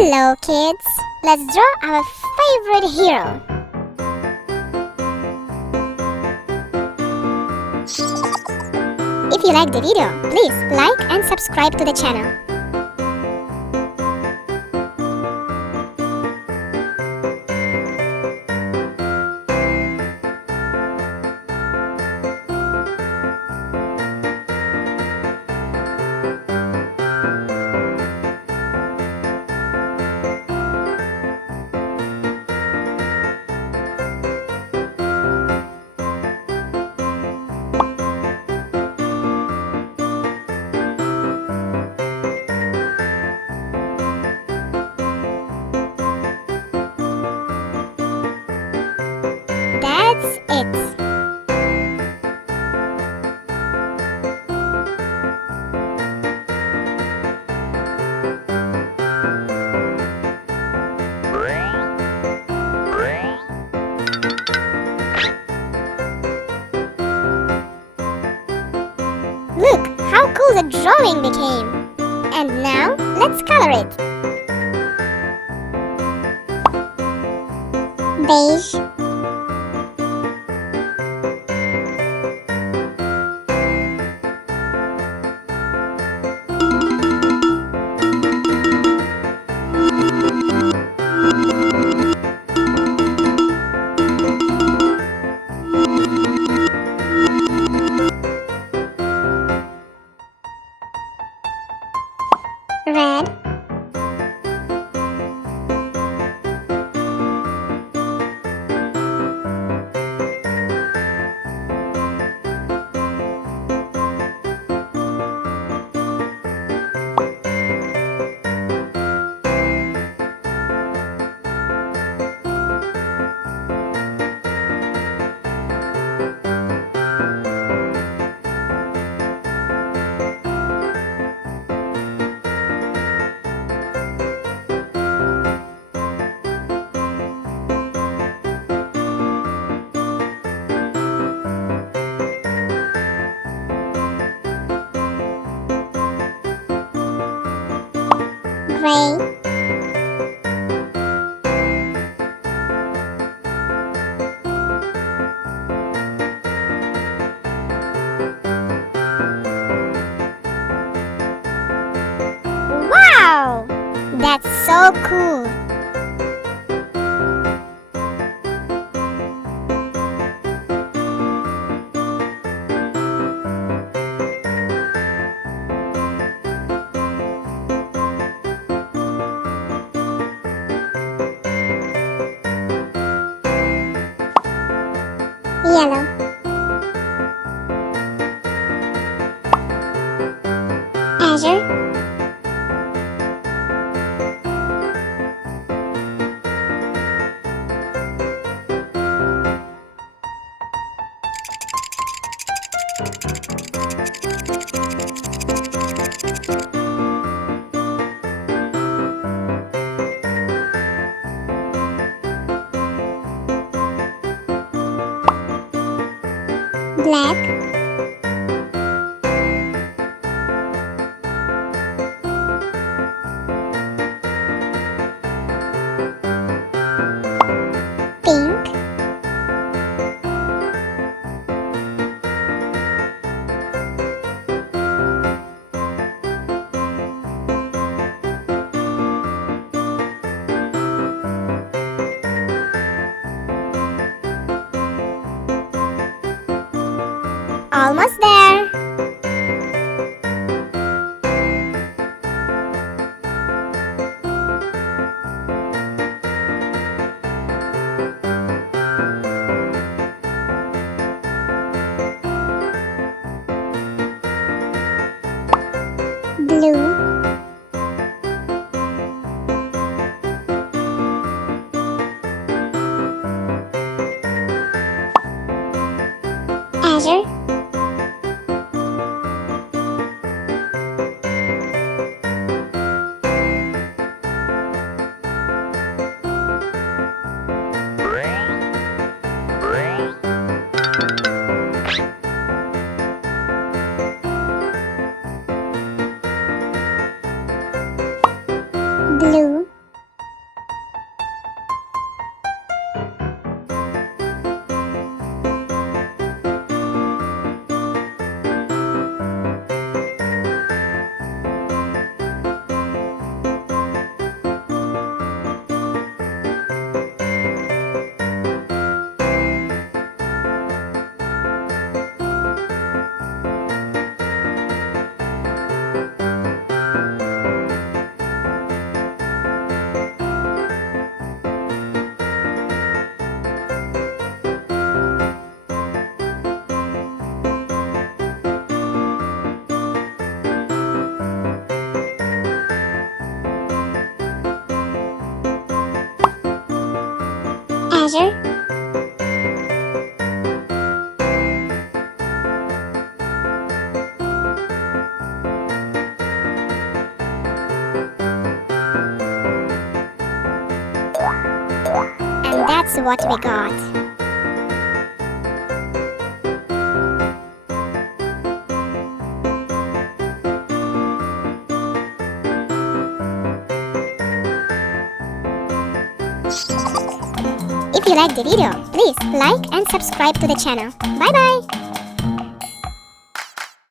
Hello kids, let's draw our favorite hero. If you like the video, please like and subscribe to the channel. That's it. Look how cool the drawing became. And now let's color it. Beige. Red. Gray. Wow! That's so cool! Yellow. Azure. Black. Pink. Almost there. Blue. Azure. measure. And that's what we got. If you liked the video, please like and subscribe to the channel. Bye bye!